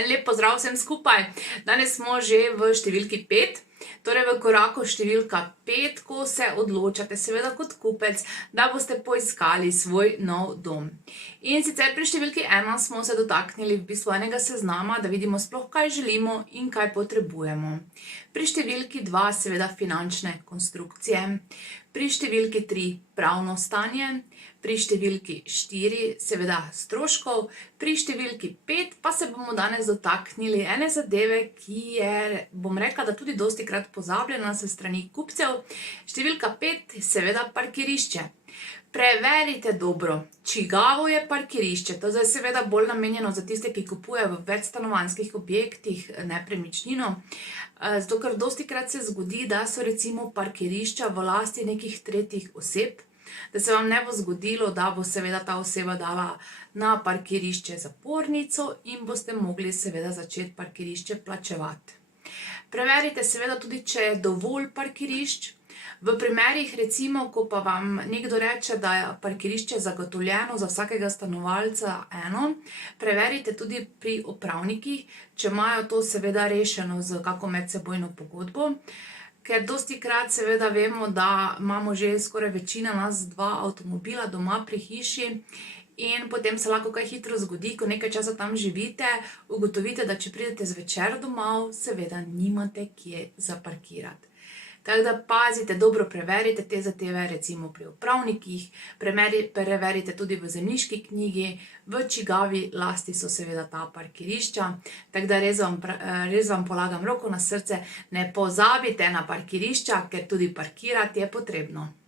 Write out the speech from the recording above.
En lep pozdrav vsem skupaj. Danes smo že v številki 5, torej v koraku številka 5, ko se odločate seveda kot kupec, da boste poiskali svoj nov dom. In sicer pri številki 1 smo se dotaknili v bistvu enega seznama, da vidimo sploh kaj želimo in kaj potrebujemo. Pri številki 2 seveda finančne konstrukcije, pri številki 3 pravno stanje, pri številki 4 seveda stroškov, pri številki 5 pa se bomo danes dotaknili ene zadeve, ki je, bom rekla, da tudi dostikrat pozabljena s strani kupcev. Številka 5 seveda parkirišče. Preverite dobro, čigavo je parkirišče. To je seveda bolj namenjeno za tiste, ki kupujejo v večstanovanjskih objektih nepremičnino. Zato, ker dostikrat se zgodi, da so recimo parkirišča v lasti nekih tretjih oseb, da se vam ne bo zgodilo, da bo seveda ta oseba dala na parkirišče zapornico in boste mogli seveda začeti parkirišče plačevati. Preverite seveda tudi, če je dovolj parkirišč. V primerih recimo, ko pa vam nekdo reče, da je parkirišče zagotovljeno za vsakega stanovalca eno, preverite tudi pri upravnikih, če imajo to seveda rešeno z kako medsebojno pogodbo. Ker dostikrat seveda vemo, da imamo že skoraj večina nas 2 avtomobila doma pri hiši in potem se lahko kaj hitro zgodi, ko nekaj časa tam živite, ugotovite, da če pridete zvečer domov, seveda nimate kje zaparkirati. Tako da pazite, dobro preverite te zadeve, recimo pri upravnikih, preverite tudi v zemljiški knjigi, v čigavi lasti so seveda ta parkirišča. Tako da res vam polagam roko na srce, ne pozabite na parkirišča, ker tudi parkirati je potrebno.